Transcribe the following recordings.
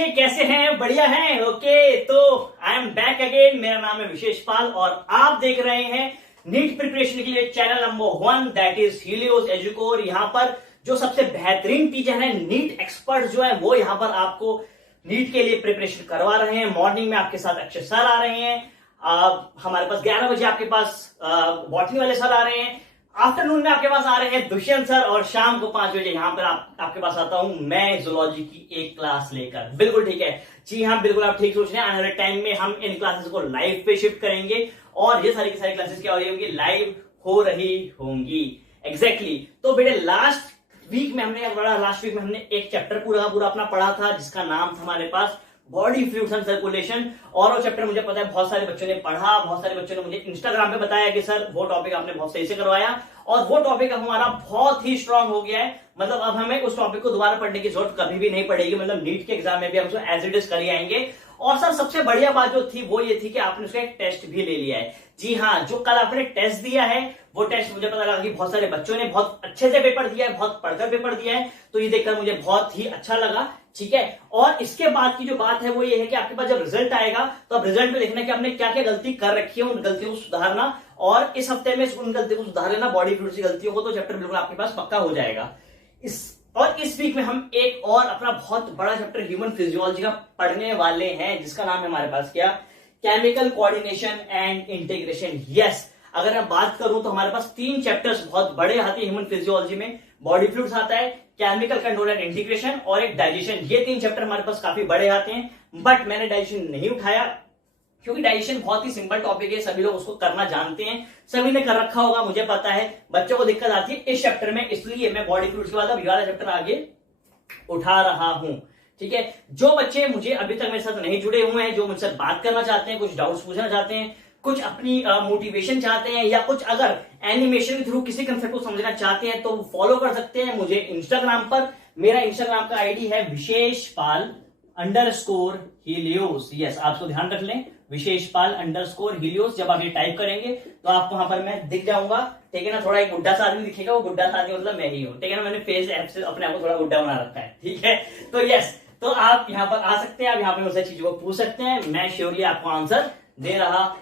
बच्चे कैसे हैं? बढ़िया हैं? ओके, तो आई एम बैक अगेन। मेरा नाम है विशेष पाल और आप देख रहे हैं नीट प्रिपरेशन के लिए channel number 1 that is Helios Educore. यहाँ पर जो सबसे बेहतरीन टीचर है, नीट एक्सपर्ट जो है वो यहाँ पर आपको नीट के लिए प्रिपरेशन करवा रहे हैं। मॉर्निंग में आपके साथ अक्षय सर आ रहे हैं, हमारे पास 11 बजे आपके पास बॉटनी वाले सर आ रहे हैं, आफ्टरनून में आपके पास आ रहे हैं दुष्यंत सर, और शाम को 5 बजे यहाँ पर आपके पास आता हूं मैं जूलॉजी की एक क्लास लेकर। बिल्कुल ठीक है, जी हाँ, बिल्कुल आप ठीक सोच रहे हैं। आने वाले टाइम में हम इन क्लासेस को लाइव पे शिफ्ट करेंगे और ये सारी की सारी क्लासेस क्या हो रही होंगी, लाइव हो रही होंगी। एग्जैक्टली। तो बेटे लास्ट वीक में हमने एक चैप्टर पूरा अपना पढ़ा था जिसका नाम था हमारे पास बॉडी फ्लूइड्स एंड सर्कुलेशन। और वो चैप्टर मुझे पता है बहुत सारे बच्चों ने पढ़ा, बहुत सारे बच्चों ने मुझे इंस्टाग्राम पे बताया कि सर वो टॉपिक आपने बहुत सही से करवाया और वो टॉपिक अब हमारा बहुत ही स्ट्रांग हो गया है। मतलब अब हमें उस टॉपिक को दोबारा पढ़ने की जरूरत कभी भी नहीं पड़ेगी। मतलब नीट के एग्जाम में भी हम उसको एज इट इज कर आएंगे। और सर सबसे बढ़िया बात जो थी वो ये थी कि आपने उसका एक टेस्ट भी ले लिया है। जी हाँ, जो कल आपने टेस्ट दिया है वो टेस्ट मुझे पता लगा कि बहुत सारे बच्चों ने बहुत अच्छे से पेपर दिया है, बहुत पढ़कर पेपर दिया है, तो ये देखकर मुझे बहुत ही अच्छा लगा। ठीक है, और इसके बाद की जो बात है वो ये है कि आपके पास जब रिजल्ट आएगा तो अब रिजल्ट में देखना कि आपने क्या क्या गलती कर रखी है, उन गलतियों को सुधारना और इस हफ्ते में उन गलतियों को सुधार लेना, बॉडी फ्लूइड्स की गलतियों को, तो चैप्टर बिल्कुल आपके पास पक्का हो जाएगा। इस वीक में हम एक और अपना बहुत बड़ा चैप्टर ह्यूमन फिजियोलॉजी का पढ़ने वाले हैं जिसका नाम है हमारे पास क्या, chemical coordination and integration. Yes, अगर मैं बात करूं तो हमारे पास 3 चैप्टर्स बहुत बड़े आते हैं ह्यूमन फिजियोलॉजी में। बॉडी फ्लूइड्स आता है, केमिकल कंट्रोल एंड इंटीग्रेशन और एक डाइजेशन। ये 3 चैप्टर हमारे पास काफी बड़े आते हैं, बट मैंने डाइजेशन नहीं उठाया क्योंकि डाइजेशन बहुत ही सिंपल टॉपिक है, सभी लोग उसको करना जानते हैं, सभी ने कर रखा होगा, मुझे पता है। बच्चों को दिक्कत आती है इस चैप्टर में, इसलिए मैं बॉडी फ्लूइड्स के बाद अब ये वाला चैप्टर आगे उठा रहा हूं। ठीक है, जो बच्चे मुझे अभी तक मेरे साथ नहीं जुड़े हुए हैं, जो मुझसे बात करना चाहते हैं, कुछ डाउट्स पूछना चाहते हैं, कुछ अपनी मोटिवेशन चाहते हैं, या कुछ अगर एनिमेशन के थ्रू किसी कंसेप्ट को समझना चाहते हैं तो फॉलो कर सकते हैं मुझे इंस्टाग्राम पर। मेरा इंस्टाग्राम का आईडी है विशेष पाल _हीलियोस। यस, आप इसको ध्यान रख लें, विशेष पाल _हीलियोस। जब आप ये टाइप करेंगे तो आपको वहां पर मैं दिख जाऊंगा। ठीक है ना, थोड़ा एक गुड्डा सा आदमी दिखेगा, वो गुड्डा सा आदमी मतलब मैं ही हूं। ठीक है ना, मैंने फेस ऐप से अपने आप को थोड़ा गुड्डा बना रखा है। ठीक है, तो यस, तो आप यहाँ पर आ सकते हैं, आप यहाँ पर मुझसे चीजों को पूछ सकते हैं, मैं श्योरली आपको आंसर दे रहा हूँ।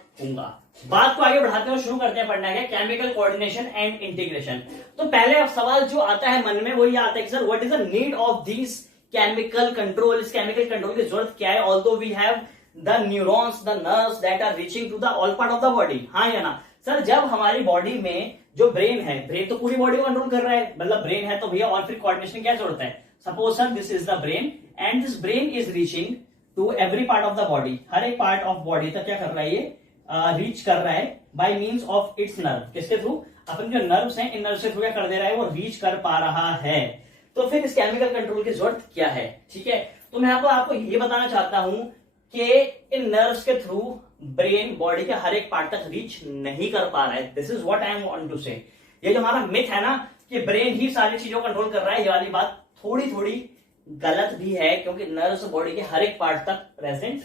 बात को आगे बढ़ाते हैं, शुरू करते हैं पढ़ना है केमिकल कोऑर्डिनेशन एंड इंटीग्रेशन। तो पहले सवाल जो आता है मन में वो ये आता है कि sir what is the need of this chemical control. इस केमिकल कंट्रोल की जरूरत क्या है? Although we have the neurons, the nerves that are reaching to the all part of the body. हाँ या ना सर, जब हमारी बॉडी में जो ब्रेन है, ब्रेन तो पूरी बॉडी को कंट्रोल कर रहा है, मतलब ब्रेन है तो भैया और फिर कोऑर्डिनेशन की क्या जरूरत है? Suppose sir this is the brain and this brain is reaching to every part of the body. हर एक पार्ट ऑफ बॉडी तक क्या कर रहा है ये? रीच कर रहा है bye means of its nerve. किसके थ्रू? अपन जो नर्व्स हैं, इन नर्व से थ्रू क्या कर दे रहा है? वो रीच कर पा रहा है। तो फिर इस केमिकल कंट्रोल की जरूरत क्या है? ठीक है, तो मैं आपको ये बताना चाहता हूं कि इन नर्व्स के थ्रू ब्रेन बॉडी के हर एक पार्ट तक रीच नहीं कर पा रहा है। This is what I am want to say. ये जो हमारा मिथ है ना कि ब्रेन ही सारी चीजों को कंट्रोल कर रहा है, ये वाली बात थोड़ी गलत भी है, क्योंकि नर्व्स बॉडी के हर एक पार्ट तक प्रेजेंट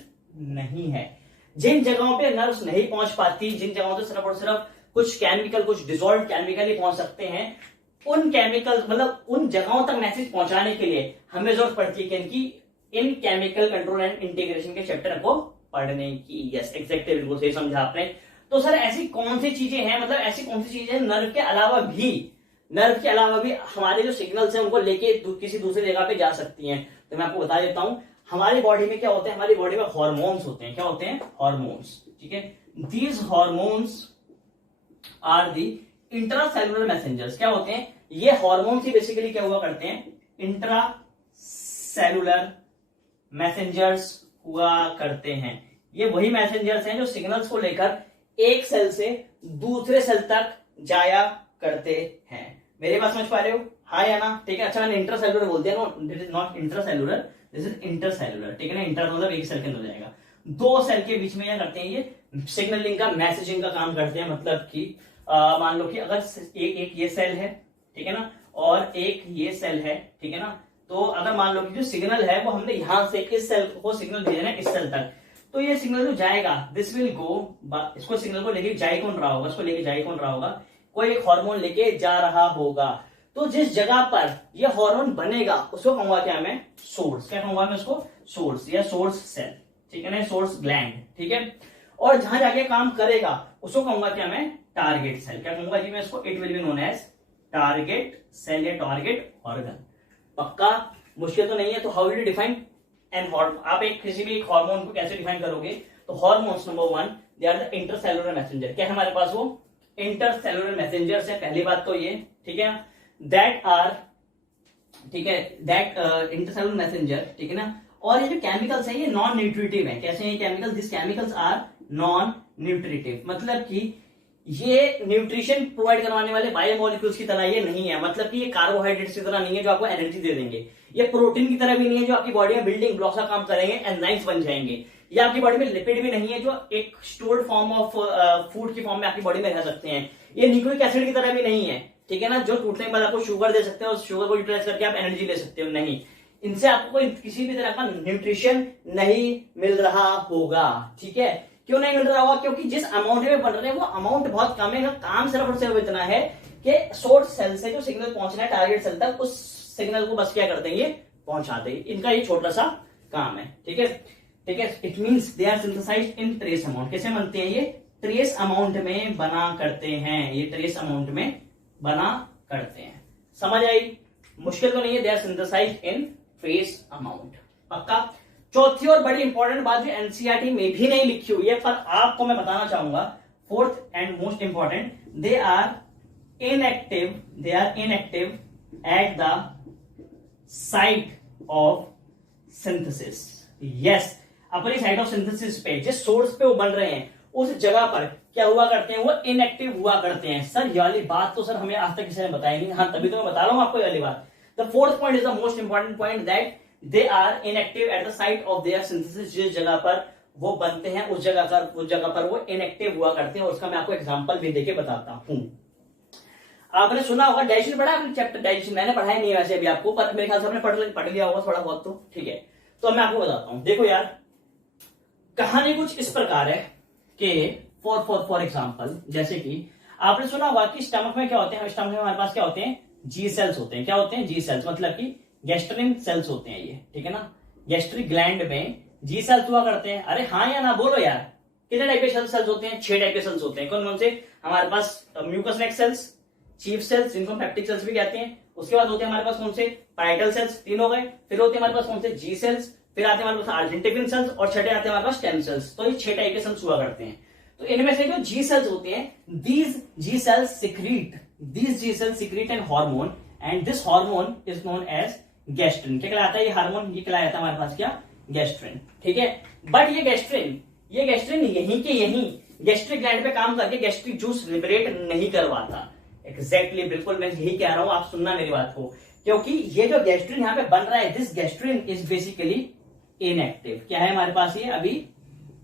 नहीं है। जिन जगहों पे नर्व्स नहीं पहुंच पाती, जिन जगहों पे सिर्फ और सिर्फ कुछ केमिकल, कुछ डिसॉल्व केमिकल ही पहुंच सकते हैं, उन केमिकल मतलब उन जगहों तक मैसेज पहुंचाने के लिए हमें जरूरत पड़ती है कि इन केमिकल कंट्रोल एंड इंटीग्रेशन के चैप्टर को पढ़ने की। यस, एग्जैक्टली, बिल्कुल सही समझा आपने। तो सर ऐसी कौन सी चीजें हैं, मतलब ऐसी कौन सी चीजें नर्व के अलावा भी हमारे जो सिग्नल्स हैं उनको लेके किसी दूसरी जगह पे जा सकती हैं? तो मैं आपको बता देता हूं, हमारी बॉडी में क्या होते हैं, हमारी बॉडी में हार्मोन्स होते हैं। क्या होते हैं? हार्मोन्स। ठीक है, these hormones are the intracellular messengers. क्या होते हैं ये हार्मोन्स? ही बेसिकली क्या हुआ करते हैं? इंट्रासेलुलर मैसेंजर्स हुआ करते हैं। ये वही मैसेंजर्स हैं जो सिग्नल्स को लेकर एक सेल से दूसरे सेल तक जाया करते हैं। मेरे बात समझ पा रहे हो? हाँ या ना? ठीक है, अच्छा मैंने इंट्रासेलुलर बोल दिया, no this is not intracellular, this is intercellular. ठीक है ना, इंटर मतलब एक सेल के अंदर जाएगा, 2 सेल के बीच में क्या करते हैं ये? सिग्नलिंग का, मैसेजिंग का काम करते हैं। मतलब कि मान लो कि अगर एक ये सेल है, ठीक है ना, और एक ये सेल है, ठीक है ना, तो अगर मान लो कि जो सिग्नल है वो हमने यहां से इस सेल को सिग्नल भेजना है इस सेल तक, तो ये सिग्नल जो जाएगा दिस विल गो, इसको सिग्नल को लेके जाई कौन रहा होगा? इसको लेके जाई कौन रहा होगा? कोई एक हार्मोन लेके जा रहा होगा। तो जिस जगह पर यह हार्मोन बनेगा उसको कहूंगा क्या मैं? सोर्स। क्या कहूंगा मैं उसको? सोर्स या सोर्स सेल, ठीक है ना, सोर्स ग्लैंड, ठीक है। और जहां जाके काम करेगा उसको कहूंगा क्या मैं, टारगेट सेल। क्या कहूंगा जी मैं इसको, it will be known as target cell या टारगेट ऑर्गन। पक्का, मुश्किल तो नहीं है। तो how will you define an आप एक किसी भी एक हार्मोन को कैसे डिफाइन करोगे? तो hormones number 1 they are the intercellular messenger. क्या है हमारे पास? वो इंटरसेलुलर मैसेंजर्स है, पहली बात तो ये, ठीक है, दैट आर, ठीक है, दैट इंटरसेलुलर मैसेंजर, ठीक है ना। और ये जो केमिकल्स है ये नॉन न्यूट्रिटिव है। कैसे हैं chemical? This chemicals are non nutritive, मतलब कि ये न्यूट्रिशन प्रोवाइड करवाने वाले बायोमोलिक्यूल्स की तरह ये नहीं है। मतलब कि ये कार्बोहाइड्रेट्स की तरह नहीं है जो आपको एनर्जी दे देंगे। ये प्रोटीन की तरह भी नहीं है जो आपकी बॉडी में बिल्डिंग ब्लॉक्स का काम करेंगे, एंजाइम्स बन जाएंगे। ये आपकी बॉडी में लिपिड भी नहीं है जो एक स्टोर्ड फॉर्म ऑफ फूड की फॉर्म में आपकी बॉडी में रह सकते हैं। ये न्यूक्लिक एसिड की तरह भी नहीं है, ठीक है ना, जो टूटने के बाद आपको शुगर दे सकते हो और शुगर को यूटिलाइज करके आप एनर्जी ले सकते हो। नहीं, इनसे आपको किसी भी तरह का न्यूट्रिशन नहीं मिल रहा होगा, ठीक है। क्यों नहीं मिल रहा होगा? क्योंकि जिस अमाउंट में बन रहे हैं वो अमाउंट बहुत कम है। काम सिर्फ और सिर्फ इतना है कि सोर्स सेल से जो सिग्नल पहुंचना है टारगेट सेल तक, उस सिग्नल को बस क्या कर देंगे, पहुंचा देंगे। इनका ये छोटा सा काम है, ठीक है, ठीक है। It means they are synthesized in trace amount. कैसे बनते हैं? ये ट्रेस अमाउंट में बना करते हैं, ये ट्रेस अमाउंट में बना करते हैं। समझ आई? मुश्किल तो नहीं है। They are synthesized in trace amount. पक्का। चौथी और बड़ी इंपॉर्टेंट बात जो एनसीईआरटी में भी नहीं लिखी हुई है पर आपको मैं बताना चाहूंगा, fourth and most important, they are inactive at the site of synthesis. Yes, अपनी साइट ऑफ सिंथेसिस पे, जिस सोर्स पे वो बन रहे हैं उस जगह पर क्या हुआ करते हैं, वो इनएक्टिव हुआ करते हैं। सर ये वाली बात तो सर हमें आज तक किसी ने बताई नहीं। हाँ, तभी तो मैं बता रहा हूं आपको ये वाली बात। The fourth point is the most important point, that they are inactive at the site of their synthesis. जिस जगह पर वो बनते हैं उस जगह पर वो इनएक्टिव हुआ करते हैं। और उसका मैं आपको एग्जांपल भी देके बताता हूं। आपने सुना होगा डाइजेशन, पढ़ा आपने चैप्टर डाइजेशन? मैंने पढ़ाया नहीं है वैसे अभी आपको, पर मेरे ख्याल से आपने पढ़ लिया होगा थोड़ा बहुत, तो ठीक है। तो मैं आपको बताता हूं। देखो यार, कहानी कुछ इस प्रकार है कि फॉर एग्जाम्पल, जैसे कि आपने सुना होगा कि स्टमक में क्या होते हैं, स्टमक में हमारे पास क्या होते हैं, जी सेल्स होते हैं। क्या होते हैं? जी सेल्स, मतलब कि गैस्ट्रिन सेल्स होते हैं ये, ठीक है ना। गैस्ट्रिक ग्लैंड में जी सेल्स हुआ करते हैं। अरे हाँ या ना बोलो यार, कितने टाइप के सेल्स होते हैं? 6 टाइप के सेल्स होते हैं। कौन कौन से? हमारे पास म्यूकस नेक सेल्स, चीफ सेल्स जिनको पैप्टिक सेल्स भी कहते हैं। उसके बाद होते हैं हमारे पास कौन से? पाइटल सेल्स, 3 हो गए। फिर होते हैं हमारे पास कौन से? जी सेल्स। फिर आते हैं हमारे पास आर्जेंटिफिन सेल्स और छठे आते हैं हमारे पास स्टेम सेल्स। तो ये 6 टाइप के सेल्स हुआ करते हैं। तो इनमें से जो जी सेल्स होते हैं, these G cells secrete an hormone and this hormone is known as gastrin. क्या कहलाता है ये हार्मोन? ये कहलाता है हमारे पास क्या? गैस्ट्रिन, ठीक है। बट ये गैस्ट्रिन यहीं के यहीं गैस्ट्रिक ग्लैंड पे काम करके गैस्ट्रिक जूस लिबरेट नहीं करवाता। एग्जैक्टली, बिल्कुल मैं यही कह रहा हूं, आप सुनना मेरी बात को। क्योंकि ये जो गैस्ट्रिन यहाँ पे बन रहा है, this gastrin is basically inactive. क्या है हमारे पास? ये अभी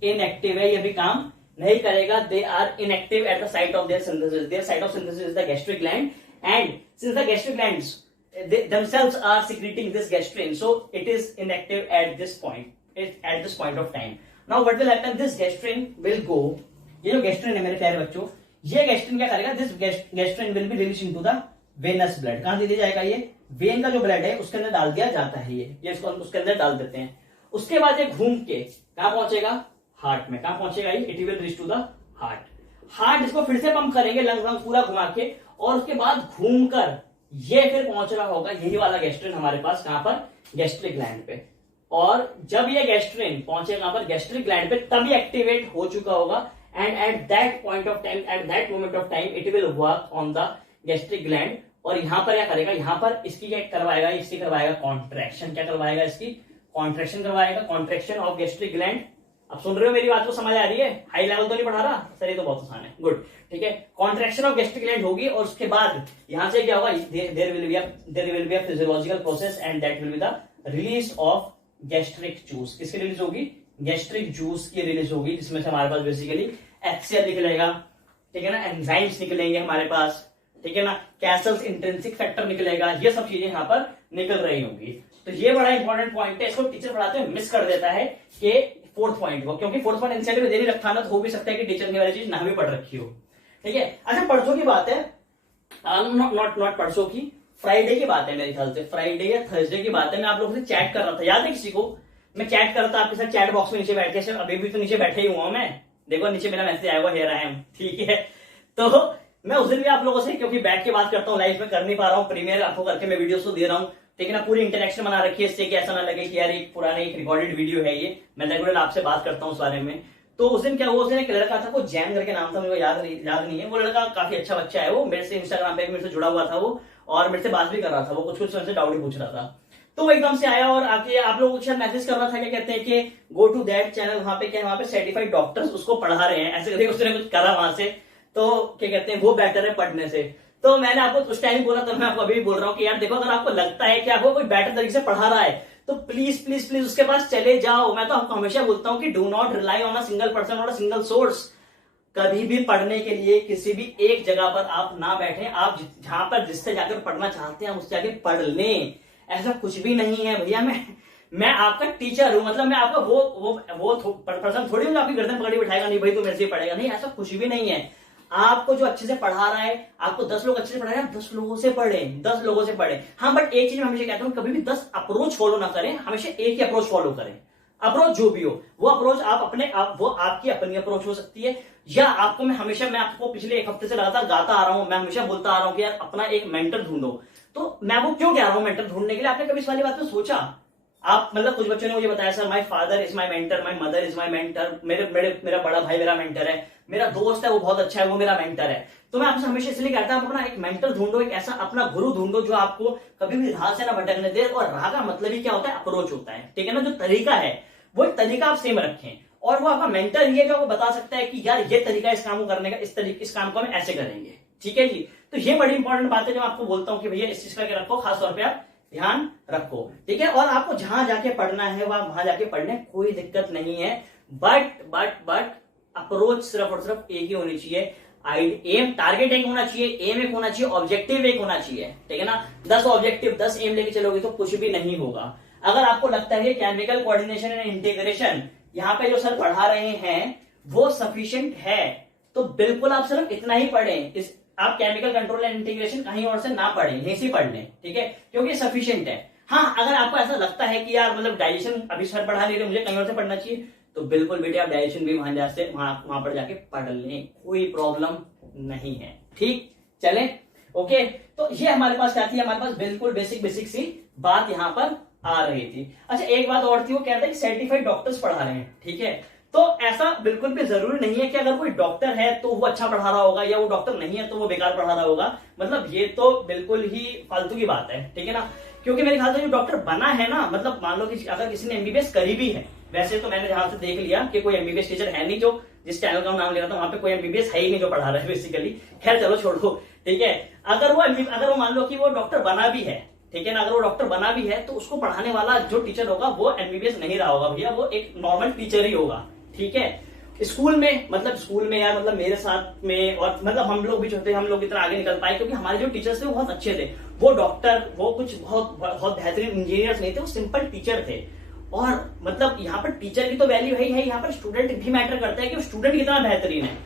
इनएक्टिव है, ये भी काम नहीं करेगा। They are inactive at the site of their synthesis. Their site of synthesis is the gastric gland and since the gastric glands themselves are secreting this gastrin, so it is inactive at this point of time. Now what will happen? This gastrin will go, ये जो gastrin है मेरे प्यारे बच्चों, ये gastrin क्या करेगा? This gastrin will be released into the venous blood. कहां दे दिया जाएगा? ये वेन का जो ब्लड है उसके अंदर डाल दिया जाता है। ये इसको उसके अंदर डाल देते हैं। उसके बाद ये घूम के कहां पहुंचेगा? हार्ट में। कहां पहुंचेगा ये? It will reach to the heart इसको फिर से पंप करेंगे लंग पूरा घुमा के, और उसके बाद घूमकर ये फिर पहुंच रहा होगा यही वाला गैस्ट्रिन हमारे पास कहां पर? गैस्ट्रिक ग्लैंड पे। और जब ये गैस्ट्रिन पहुंचेगा कहां पर? गैस्ट्रिक ग्लैंड पे, तभी एक्टिवेट हो चुका होगा and at that point of time, at that moment of time it will work on the gastric gland. और यहां पर क्या करेगा? यहां पर इसकी क्या करवाएगा? इसकी करवाएगा कॉन्ट्रैक्शन। क्या करवाएगा? इसकी कॉन्ट्रैक्शन करवाएगा, कॉन्ट्रैक्शन ऑफ गैस्ट्रिक ग्लैंड। अब सुन रहे हो मेरी बात को? समझ आ रही है? हाई लेवल तो नहीं पढ़ा रहा सर, ये तो बहुत आसान है। गुड, ठीक है। कॉन्ट्रैक्शन ऑफ गैस्ट्रिक ग्लैंड होगी और उसके बाद यहां से क्या होगा? There will be a physiological process and that will be the release of gastric juice. किसकी रिलीज होगी? गैस्ट्रिक जूस की रिलीज होगी, जिसमें से हमारे पास बेसिकली HCl निकलेगा, ठीक है ना, एंजाइम्स निकलेंगे हमारे पास, ठीक है ना, कैसल्स इंट्रिंसिक फैक्टर निकलेगा। ये सब चीजें यहां पर निकल रही होंगी। तो ये बड़ा इंपॉर्टेंट पॉइंट है, इसको टीचर पढ़ाते हुए मिस कर देता है कि फोर्थ पॉइंट को, क्योंकि फोर्थ पॉइंट एनसीईआरटी में दे नहीं रखा ना, तो हो भी सकता है कि टीचर ने वाली चीज ना भी पढ़ रखी हो, ठीक है। अच्छा, परसों की बात है, नॉट परसों की, फ्राइडे की बात है मेरे ख्याल से, फ्राइडे या थर्सडे की बात है। मैं आप लोगों से चैट कर रहा था, याद है किसी को? मैं चैट करता आपके साथ चैट बॉक्स में नीचे बैठ के, अभी भी तो नीचे बैठे ही हुआ मैं, देखो नीचे मेरा मैसेज आया हुआ, हेयर आई एम, ठीक है। तो मैं उस दिन भी आप लोगों से क्योंकि बैठ के बात करता हूँ, लाइव में कर नहीं पा रहा हूँ, प्रीमियर आपको करके मैं वीडियोस तो दे रहा हूँ, ठीक है ना, पूरी इंटरेक्शन बना रखी है, इससे कि ऐसा ना लगे कि यार एक पुरानी एक रिकॉर्डेड वीडियो है ये, मैं रेगुलर आपसे बात करता हूँ उस बारे में। तो उस दिन क्या हुआ, उस दिन एक लड़का था, वो जैन करके नाम था, मुझे याद नहीं है, वो लड़का काफी अच्छा बच्चा है, वो मेरे से इंस्टाग्राम पे मेरे से जुड़ा हुआ था वो, और मेरे से बात भी कर रहा था, वो कुछ मुझसे डाउट भी पूछ रहा था। तो वो एकदम से आया और आके आप लोगों को मैसेज कर रहा था, क्या कहते हैं कि गो टू दैट चैनल, वहां पे क्या, वहां पे सर्टिफाइड डॉक्टर्स उसको पढ़ा रहे हैं, ऐसे करके उसने कुछ करा वहां से, तो क्या कहते हैं वो बेटर है पढ़ने से। तो मैंने आपको उस टाइम बोला, तो मैं आपको अभी भी बोल रहा हूँ कि यार देखो, अगर आपको लगता है कि आपको कोई बेटर तरीके से पढ़ा रहा है तो प्लीज प्लीज प्लीज उसके पास चले जाओ। मैं तो आपको हमेशा बोलता हूँ कि do not rely on a single person और अ सिंगल सोर्स। कभी भी पढ़ने के लिए किसी भी एक जगह पर आप ना बैठे, आप जहां पर जिससे जाकर पढ़ना चाहते हैं उससे जाके पढ़ लें, ऐसा कुछ भी नहीं है भैया। मैं आपका टीचर हूं, मतलब मैं आपका वो पर्सन थोड़ी हूं आपकी गर्दन पकड़ी बिठाएगा, नहीं भाई तू मेरे से पढ़ेगा, नहीं, ऐसा कुछ भी नहीं है। आपको जो अच्छे से पढ़ा रहा है, आपको 10 लोग अच्छे से पढ़ा रहे हैं, 10 लोगों से पढ़े, 10 लोगों से पढ़े। हाँ, बट एक चीज मैं हमेशा कहता हूं, कभी भी 10 अप्रोच फॉलो ना करें, हमेशा एक ही अप्रोच फॉलो करें। अप्रोच जो भी हो, वो अप्रोच वो आपकी अपनी अप्रोच हो सकती है, या आपको मैं आपको पिछले एक हफ्ते से लगातार गाता आ रहा हूं, मैं हमेशा बोलता आ रहा हूं कि यार अपना एक मेंटर ढूंढो। तो मैं वो क्यों कह रहा हूं मेंटर ढूंढने के लिए, आपने कभी इस वाली बात में सोचा? आप मतलब कुछ बच्चों ने मुझे बताया, sir my father is my mentor, my mother is my mentor, मेरा बड़ा भाई मेरा मेंटर है, मेरा दोस्त है वो बहुत अच्छा है वो मेरा मेंटर है। तो मैं आपसे हमेशा इसलिए कहता हूं, अपना एक मेंटर ढूंढो, एक ऐसा अपना गुरु ढूंढो जो आपको कभी भी राह से ना भटकने दे। और राह का मतलब ही क्या होता है, अप्रोच होता है, ठीक है ना, जो तरीका है वो तरीका आप सेम रखें, और वो आपका मेंटर ही है जो आपको बता सकता है कि यार ये तरीका इस काम को करने का, इस काम को हम ऐसे करेंगे, ठीक है जी। तो ये बड़ी इंपॉर्टेंट बात है जो मैं आपको बोलता हूं कि भैया इस चीज का रखो, खासतौर पर आप ध्यान रखो, ठीक है। और आपको जहां जाके पढ़ना है वहां जाके पढ़ने, कोई दिक्कत नहीं है, बट अप्रोच सिर्फ और सिर्फ एक ही होनी चाहिए। एम टारगेट एक होना चाहिए, एम एक होना चाहिए, ऑब्जेक्टिव एक होना चाहिए, ठीक है ना। 10 ऑब्जेक्टिव 10 एम लेके चलोगे तो कुछ भी नहीं होगा। अगर आपको लगता है कि केमिकल कोऑर्डिनेशन एंड इंटीग्रेशन यहाँ पे जो सर पढ़ा रहे हैं वो सफिशिएंट है, तो बिल्कुल आप सिर्फ इतना ही पढ़ें, आप केमिकल कंट्रोल एंड इंटीग्रेशन कहीं और से ना पढ़ें, यहीं से पढ़ लें, ठीक है, क्योंकि सफिशिएंट है। हाँ, अगर आपको ऐसा लगता है कि यार मतलब डाइजेशन अभी सर पढ़ा ले रहे, मुझे कहीं और से पढ़ना चाहिए, तो बिल्कुल बेटे आप डाइजेशन भी वहां पर जाके पढ़ लें, कोई प्रॉब्लम नहीं है, ठीक चले, ओके। तो ये हमारे पास क्या थी, हमारे पास बिल्कुल बेसिक सी बात यहाँ पर आ रही थी। अच्छा, एक बात और थी, वो कहता है कि सर्टिफाइड डॉक्टर्स पढ़ा रहे हैं, ठीक है। तो ऐसा बिल्कुल भी जरूरी नहीं है कि अगर कोई डॉक्टर है तो वो अच्छा पढ़ा रहा होगा, या वो डॉक्टर नहीं है तो वो बेकार पढ़ा रहा होगा, मतलब ये तो बिल्कुल ही फालतू की बात है, ठीक है ना। क्योंकि मेरे ख्याल से जो डॉक्टर बना है ना, मतलब मान लो कि अगर किसी ने एमबीबीएस करी भी है, वैसे तो मैंने जहां से देख लिया कि कोई एमबीबीएस टीचर है नहीं, जो जिस चैनल का नाम ले रहा था वहां पे कोई एमबीबीएस है ही नहीं जो पढ़ा रहा है बेसिकली, खैर चलो छोड़ो, ठीक है। अगर वो मान लो कि वो डॉक्टर बना भी है, ठीक है ना, अगर वो डॉक्टर बना भी है तो उसको पढ़ाने वाला जो टीचर होगा वो एमबीबीएस नहीं रहा होगा भैया, वो एक नॉर्मल टीचर ही होगा, ठीक है। स्कूल में यार, मतलब मेरे साथ में, और मतलब हम लोग भी छोटे, हम लोग इतना आगे निकल पाए क्योंकि हमारे जो टीचर्स थे वो बहुत अच्छे थे। वो डॉक्टर, वो कुछ बहुत बेहतरीन इंजीनियर्स नहीं थे, वो सिंपल टीचर थे। और मतलब यहाँ पर टीचर की तो वैल्यू है, यहाँ पर स्टूडेंट भी मैटर करता है कि वो स्टूडेंट कितना बेहतरीन है,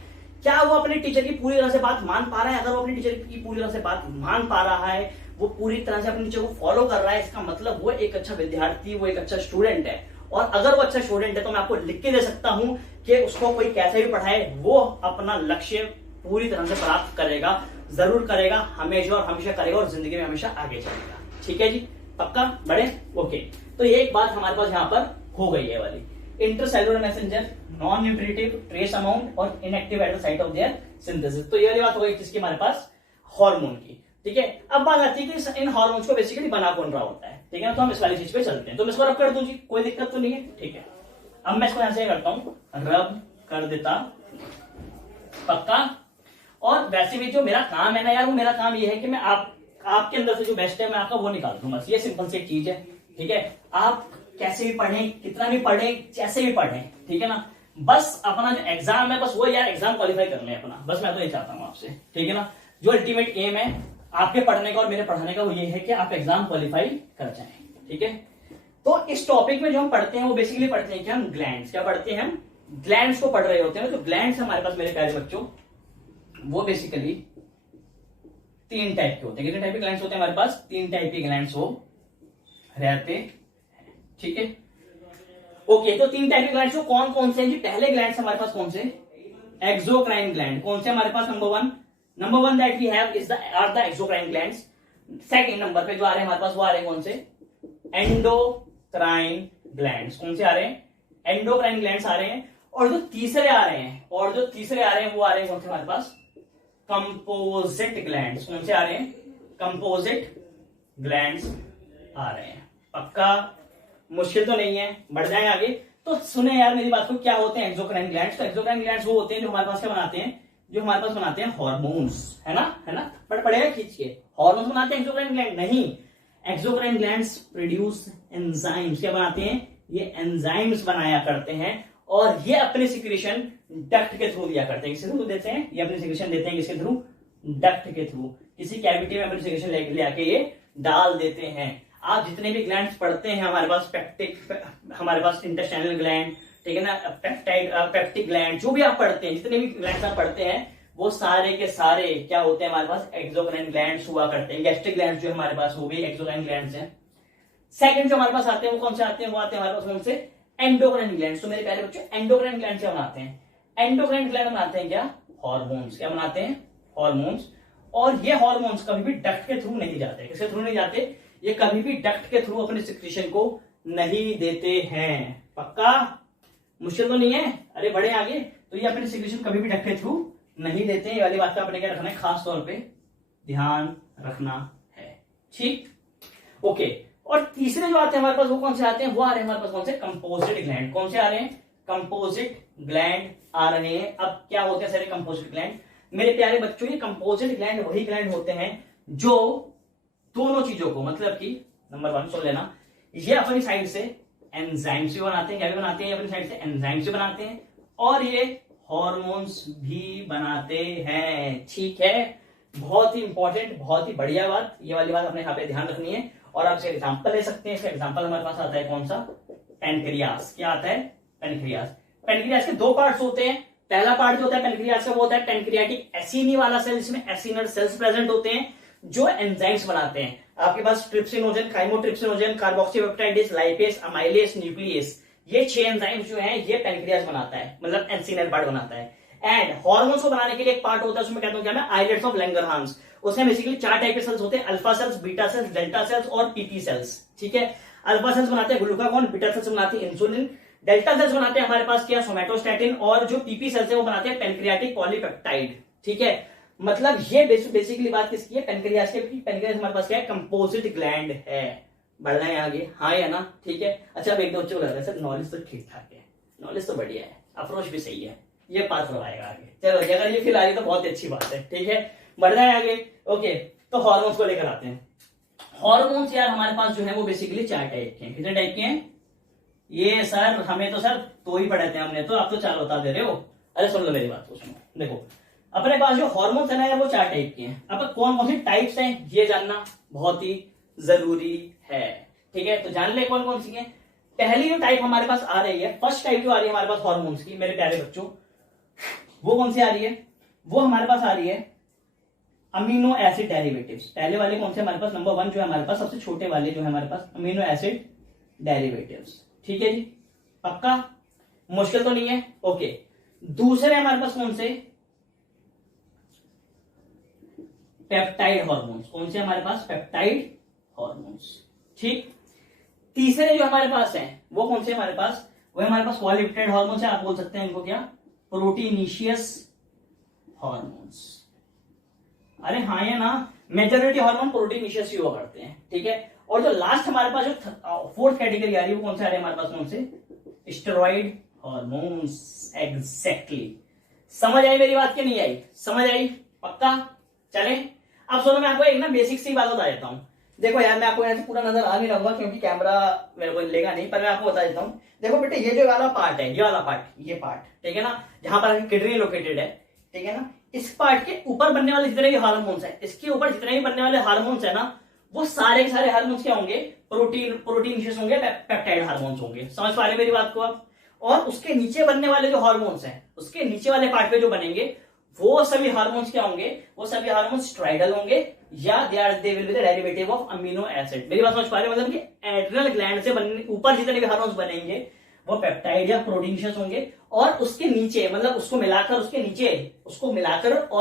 क्या वो अपने टीचर की पूरी तरह से बात मान पा रहा है। अगर वो अपने टीचर की पूरी तरह से बात मान पा रहा है, वो पूरी तरह से अपने टीचर को फॉलो कर रहा है, इसका मतलब वो एक अच्छा विद्यार्थी, वो एक अच्छा स्टूडेंट है। और अगर वो अच्छा स्टूडेंट है तो मैं आपको लिख के दे सकता हूं कि उसको कोई कैसे भी पढ़ाए, वो अपना लक्ष्य पूरी तरह से प्राप्त करेगा, जरूर करेगा, हमेशा और हमेशा करेगा, और जिंदगी में हमेशा आगे चलेगा, ठीक है जी, पक्का बड़े, ओके। तो ये एक बात हमारे पास यहाँ पर हो गई है वाली, intercellular messenger, non nutritive, trace amount और inactive at the site of their synthesis. तो ये वाली बात हो गई किसकी, हमारे पास हार्मोन की, ठीक है। अब बात आती है कि इन हार्मोन्स को बेसिकली बना कौन रहा होता है, ठीक है ना। तो हम इस वाली चीज पे चलते हैं, तो मैं इसको रब कर दूं जी, कोई दिक्कत तो नहीं है, ठीक है। अब मैं इसको ऐसे करता हूं, रब कर देता, पक्का। और वैसे भी जो मेरा काम है ना यार, वो मेरा काम ये है कि मैं आपके अंदर से जो बेस्ट है मैं आपका वो निकाल दूं, बस ये सिंपल सी चीज है, ठीक है। आप कैसे भी पढ़ें, कितना भी पढ़ें, जैसे भी पढ़ें, ठीक है ना, बस अपना जो एग्जाम है, बस वो यार एग्जाम क्वालिफाई कर लें अपना, बस मैं तो ये चाहता हूं आपसे, ठीक है ना। जो अल्टीमेट एम है आपके पढ़ने का और मेरे पढ़ाने का वो ये है कि आप एग्जाम क्वालिफाई कर जाएं, ठीक है। तो इस टॉपिक में जो हम पढ़ते हैं वो बेसिकली पढ़ते हैं कि हम ग्लैंड्स, क्या पढ़ते हैं, हम ग्लैंड्स को पढ़ रहे होते हैं। जो ग्लैंड्स हमारे पास मेरे प्यारे बच्चों, वो बेसिकली 3 टाइप के होते हैं। कितने टाइप के ग्लैंड्स होते हैं हमारे पास, 3 टाइप के ग्लैंड्स हो रहते हैं, ठीक है। ओके, तो 3 टाइप के ग्लैंड्स कौन कौन से हैं जी? पहले ग्लैंड्स हमारे पास कौन से? Exocrine gland. कौन से हमारे पास? Number one that we have is the exocrine glands. Second number पे जो आ रहे हैं हमारे पास वो आ रहे हैं कौन से? Endocrine glands. कौन से आ रहे हैं? एंडोक्राइन ग्लैंड्स आ रहे हैं। और जो तीसरे आ रहे हैं वो आ रहे हैं कौन से हमारे पास? Composite glands. कौन से आ रहे हैं? कंपोजिट ग्लैंड्स आ रहे हैं। पक्का? मुश्किल तो नहीं है, बढ़ जाए आगे। तो सुने यार मेरी बात को, क्या होते हैं एक्सोक्राइन ग्लैंड्स? तो एक्सोक्राइन ग्लैंड्स वो होते हैं जो हमारे पास क्या बनाते हैं? जो हमारे पास बनाते हैं हार्मोन्स, है ना? बट पड़ेगा खींच के, हार्मोन्स बनाते हैं एक्सोक्राइन ग्लैंड नहीं। Exocrine glands produce enzymes. क्या बनाते हैं? ये एंजाइम्स बनाया करते हैं और ये अपने सिक्रीशन डक्ट के थ्रू दिया करते हैं। किसके थ्रू देते हैं? ये अपने सिक्रीशन देते हैं किसके थ्रू? डक्ट के थ्रू। किसी कैविटी में अपने सिक्रीशन ले आके ये डाल देते हैं। आप जितने भी ग्लैंड्स पढ़ते हैं हमारे पास, हमारे पास इंटेस्टाइनल ग्लैंड, ठीक है ना, पेप्टिक ग्लैंड, जो भी आप पढ़ते हैं, जितने भी ग्लैंड्स आप पढ़ते हैं वो सारे के सारे क्या होते हैं हमारे पास? एक्सोक्राइन ग्लैंड्स हुआ करते हैं। गैस्ट्रिक ग्लैंड्स जो हमारे पास हो गए एक्सोक्राइन ग्लैंड्स हैं। सेकंड जो हमारे पास आते हैं वो कौन से आते हैं? वो आते हैं हमारे पास कौन से? Endocrine glands. तो मेरे प्यारे बच्चों, एंडोक्राइन ग्लैंड क्या बनाते हैं? एंडोक्राइन ग्लैंड बनाते हैं क्या? हार्मोन्स। क्या बनाते हैं? हार्मोन्स। और ये हार्मोन्स कभी भी डक्ट के थ्रू नहीं जाते। किसके थ्रू नहीं जाते? ये कभी भी डक्ट के थ्रू अपने सिक्रीशन को नहीं देते हैं। पक्का? मुश्किल तो नहीं है? अरे बढ़े आगे। तो ये अपने सिक्रीशन कभी भी डक्ट के थ्रू नहीं देते हैं। ये वाली बात का अपने क्या रखना है? खास तौर पे ध्यान रखना है। ठीक, ओके। और तीसरे जो आते हैं हमारे पास वो कौन से आते हैं? वो आ रहे हैं हमारे पास कौन से? Composite gland. कौन से आ रहे हैं? कंपोजिट ग्लैंड आ रहे हैं। अब क्या होते हैं सारे कंपोजिट ग्लैंड? मेरे प्यारे बच्चों, ये कंपोजिट ग्लैंड वही ग्लैंड होते हैं जो दोनों चीजों को, मतलब कि नंबर 1 सुन लेना, ये अपनी साइड से एंजाइम्स भी बनाते हैं। क्या भी बनाते हैं? अपनी साइड से एंजाइम्स भी बनाते हैं और ये हार्मोन्स भी बनाते हैं। ठीक है, बहुत ही इंपॉर्टेंट, बहुत ही बढ़िया बात। ये वाली बात अपने यहाँ पे ध्यान रखनी है। और आप इसका एग्जाम्पल ले सकते हैं। इसका एग्जाम्पल हमारे पास आता है कौन सा? पेनक्रियास। क्या आता है? पेनक्रियास। पेनक्रियास के 2 पार्ट्स होते हैं। पहला पार्ट जो होता है पेनक्रियास का वो होता है पेनक्रियाटिक एसिनी वाला सेल, जिसमें एसिनल सेल्स प्रेजेंट होते हैं जो एंजाइम्स बनाते हैं। आपके पास trypsinogen, chymotrypsinogen, carboxypeptidase, lipase, amylase, nucleus, ये 6 एंजाइम्स जो हैं ये पेनक्रियास बनाता है, मतलब एंसिनल पार्ट बनाता है। एंड हार्मोन्स को बनाने के लिए एक पार्ट होता है, उसमें कहता हूं क्या मैं? Islets of Langerhans. उसमें बेसिकली 4 टाइप के सेल्स होते हैं, alpha cells, beta cells, delta cells और पीपी सेल्स। ठीक है, अल्फा सेल्स बनाते हैं ग्लूकागॉन, बीटा सेल्स बनाते हैं इंसुलिन, डेल्टा सेल्स बनाते हैं हमारे पास क्या? सोमैटोस्टैटिन, और जो पीपी सेल्स है वो बनाते हैं पेनक्रियाटिक पॉलीपेप्टाइड। ठीक है, मतलब ये बेसिकली बात किसकी है? पेनक्रियास की। पेनक्रियास हमारे पास क्या है? कंपोजिट ग्लैंड है। बढ़ना है आगे, हाँ या ना? ठीक है। अच्छा, अब एक दो बच्चों को लग रहा है सर नॉलेज तो ठीक ठाक है, नॉलेज तो बढ़िया है, अप्रोच भी सही है, ये पास करवाएगा आगे। चलो, अगर ये फील आ रही तो बहुत अच्छी बात है। ठीक है, बढ़ना है आगे। ओके, तो हार्मोन्स को लेकर आते हैं। हार्मोन्स यार हमारे पास जो है वो बेसिकली 4 टाइप के हैं। कितने टाइप के हैं? ये सर हमें तो सर 2 ही पढ़े थे हमने, तो आप तो 4 बता दे रहे हो। अरे सुन लो मेरी बात को, सुनो। देखो, अपने पास जो हार्मोन्स है ना वो 4 टाइप के हैं। अब कौन कौन सी टाइप्स हैं ये जानना बहुत ही जरूरी है। ठीक है, तो जान ले कौन कौन सी है। पहली जो टाइप हमारे पास आ रही है, फर्स्ट टाइप जो आ रही है हमारे पास हार्मोन्स की, मेरे प्यारे बच्चों, वो कौन सी आ रही है? वो हमारे पास आ रही है अमीनो एसिड डेरिवेटिव्स। पहले वाले कौन से हमारे पास? नंबर 1 जो है हमारे पास, सबसे छोटे वाले जो है हमारे पास, अमीनो एसिड डेरिवेटिव्स। ठीक है जी, पक्का? मुश्किल तो नहीं है? ओके, दूसरे हमारे पास कौन से? Peptide hormones. कौन से हमारे पास? Peptide hormones. ठीक, तीसरे जो हमारे पास हैं वो कौन से हमारे पास? वो हमारे पास पॉलीपेप्टाइड हार्मोन्स है। आप बोल सकते हैं इनको क्या? Proteinaceous hormones. अरे हाँ या ना? मेजॉरिटी हार्मोन प्रोटीनिशियस ही हुआ करते हैं। ठीक है, और जो लास्ट हमारे पास जो 4th कैटेगरी आ रही है वो कौन से आ रहे हैं हमारे पास? कौन से? Steroid hormones. एग्जैक्टली। समझ आई मेरी बात? की नहीं आई? समझ आई? पक्का? चले, अब सुनो, मैं आपको एक ना बेसिक सी बात बता देता हूं। देखो यार, मैं आपको यहाँ से पूरा नजर आ नहीं रहूंगा क्योंकि कैमरा मेरे को लेगा नहीं, पर मैं आपको बता देता हूँ। देखो बेटे, ये जो वाला पार्ट है, ये वाला पार्ट, ये पार्ट, ठीक है ना, जहां पर किडनी लोकेटेड है, ठीक है ना, इस पार्ट के ऊपर बनने वाले जितने भी हार्मोन्स है, इसके ऊपर जितने भी बनने वाले हार्मोन्स है ना, वो सारे के सारे हार्मोन्स क्या होंगे? प्रोटीन होंगे, पेप्टाइड हार्मोन्स होंगे। समझ पा रहे मेरी बात को आप? और उसके नीचे बनने वाले जो हार्मोन्स हैं, उसके नीचे वाले पार्ट पे जो बनेंगे वो सभी हार्मोन्स क्या होंगे? वो सभी हार्मोन्स स्ट्राइडल होंगे, या they will be the derivative of amino acid. मेरी बात समझ पा रहे हो? मतलब कि एड्रिनल ग्लैंड से बनने ऊपर जितने भी हार्मोन्स बनेंगे वो पेप्टाइड या प्रोटीन होंगे, और उसके नीचे मतलब उसको मिलाकर और